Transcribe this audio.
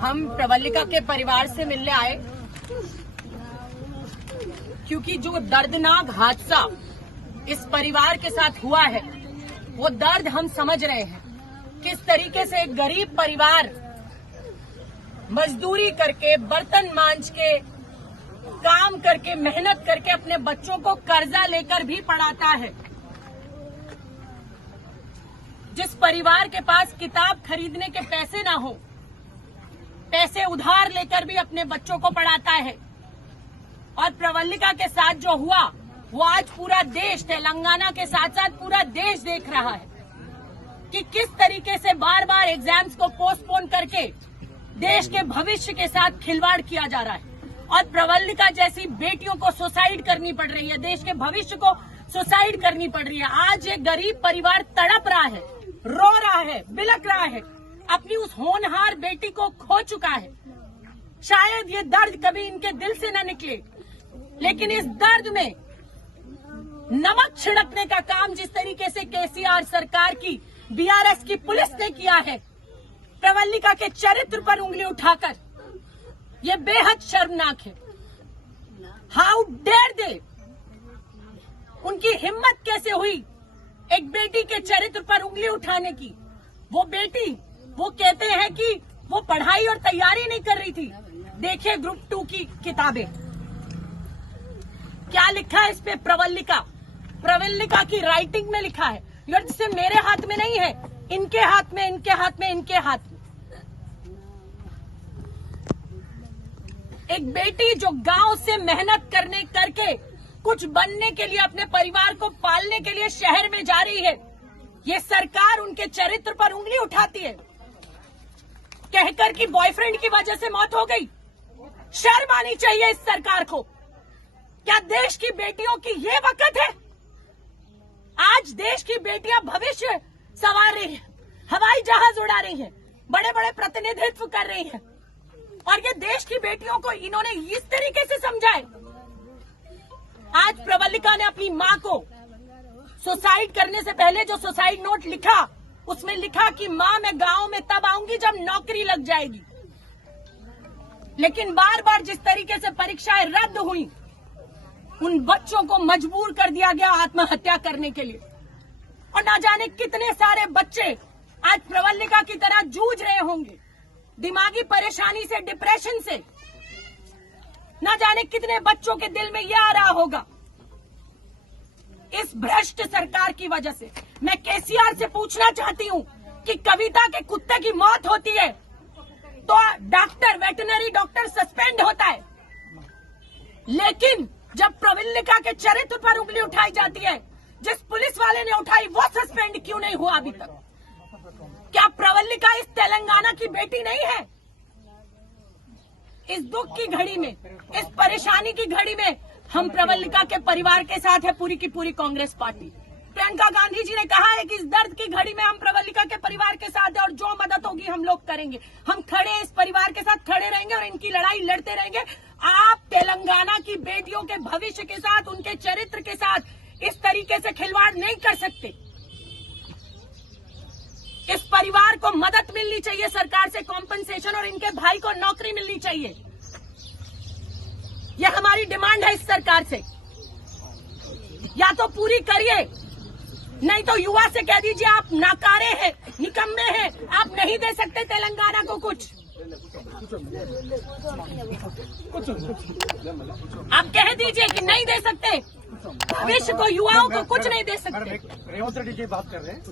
हम प्रवल्लिका के परिवार से मिलने आए क्योंकि जो दर्दनाक हादसा इस परिवार के साथ हुआ है वो दर्द हम समझ रहे हैं। किस तरीके से एक गरीब परिवार मजदूरी करके, बर्तन मांज के, काम करके, मेहनत करके अपने बच्चों को कर्जा लेकर भी पढ़ाता है। जिस परिवार के पास किताब खरीदने के पैसे ना हो, पैसे उधार लेकर भी अपने बच्चों को पढ़ाता है। और प्रवल्लिका के साथ जो हुआ वो आज पूरा देश, तेलंगाना के साथ साथ पूरा देश देख रहा है कि किस तरीके से बार बार एग्जाम्स को पोस्टपोन करके देश के भविष्य के साथ खिलवाड़ किया जा रहा है। और प्रवल्लिका जैसी बेटियों को सुसाइड करनी पड़ रही है, देश के भविष्य को सुसाइड करनी पड़ रही है। आज ये गरीब परिवार तड़प रहा है, रो रहा है, बिलख रहा है, अपनी उस होनहार बेटी को खो चुका है। शायद ये दर्द कभी इनके दिल से न निकले, लेकिन इस दर्द में नमक छिड़कने का काम जिस तरीके से केसीआर सरकार की, बीआरएस की पुलिस ने किया है, प्रवल्लिका के चरित्र पर उंगली उठाकर, ये बेहद शर्मनाक है। हाउ डेयर दे, उनकी हिम्मत कैसे हुई एक बेटी के चरित्र पर उंगली उठाने की। वो बेटी, वो कहते हैं कि वो पढ़ाई और तैयारी नहीं कर रही थी। देखिए ग्रुप 2 की किताबें, क्या लिखा है इस पे? प्रवल्लिका की राइटिंग में लिखा है। यार जिससे मेरे हाथ में नहीं है, इनके हाथ में, इनके हाथ में, इनके हाथ में। एक बेटी जो गांव से मेहनत करके कुछ बनने के लिए, अपने परिवार को पालने के लिए शहर में जा रही है, ये सरकार उनके चरित्र पर उंगली उठाती है, कहकर कि बॉयफ्रेंड की वजह से मौत हो गई। शर्म आनी चाहिए इस सरकार को। क्या देश की बेटियों की ये वक्त है? आज देश की बेटियां भविष्य संवार रही हैं, हवाई जहाज उड़ा रही हैं, बड़े बड़े प्रतिनिधित्व कर रही हैं, और ये देश की बेटियों को इन्होंने इस तरीके से समझा है। आज प्रवल्लिका ने अपनी मां को सुसाइड करने से पहले जो सुसाइड नोट लिखा, उसमें लिखा कि मां मैं गांव में तब आऊंगी जब नौकरी लग जाएगी। लेकिन बार बार जिस तरीके से परीक्षाएं रद्द हुई, उन बच्चों को मजबूर कर दिया गया आत्महत्या करने के लिए। और ना जाने कितने सारे बच्चे आज प्रवल्लिका की तरह जूझ रहे होंगे, दिमागी परेशानी से, डिप्रेशन से। ना जाने कितने बच्चों के दिल में यह आ रहा होगा। इस भ्रष्ट सरकार की वजह से मैं केसीआर से पूछना चाहती हूं कि कविता के कुत्ते की मौत होती है तो डॉक्टर, वेटरनरी डॉक्टर सस्पेंड होता है, लेकिन जब प्रवल्लिका के चरित्र पर उंगली उठाई जाती है, जिस पुलिस वाले ने उठाई वो सस्पेंड क्यों नहीं हुआ अभी तक? क्या प्रवल्लिका इस तेलंगाना की बेटी नहीं है? इस दुख की घड़ी में, इस परेशानी की घड़ी में हम प्रवल्लिका के परिवार के साथ है पूरी की पूरी कांग्रेस पार्टी। प्रियंका गांधी जी ने कहा है कि इस दर्द की घड़ी में हम प्रवल्लिका के परिवार के साथ है और जो मदद होगी हम लोग करेंगे। हम खड़े हैं, इस परिवार के साथ खड़े रहेंगे और इनकी लड़ाई लड़ते रहेंगे। आप तेलंगाना की बेटियों के भविष्य के साथ, उनके चरित्र के साथ इस तरीके से खिलवाड़ नहीं कर सकते। इस परिवार को मदद मिलनी चाहिए सरकार से, कॉम्पनसेशन, और इनके भाई को नौकरी मिलनी चाहिए। यह हमारी डिमांड है इस सरकार से। या तो पूरी करिए, नहीं तो युवा से कह दीजिए आप नाकारे हैं, निकम्मे हैं, आप नहीं दे सकते तेलंगाना को कुछ। आप कह दीजिए कि नहीं दे सकते, भविष्य को, युवाओं को कुछ नहीं दे सकते। रेवंत रेड्डी जी बात कर रहे हैं।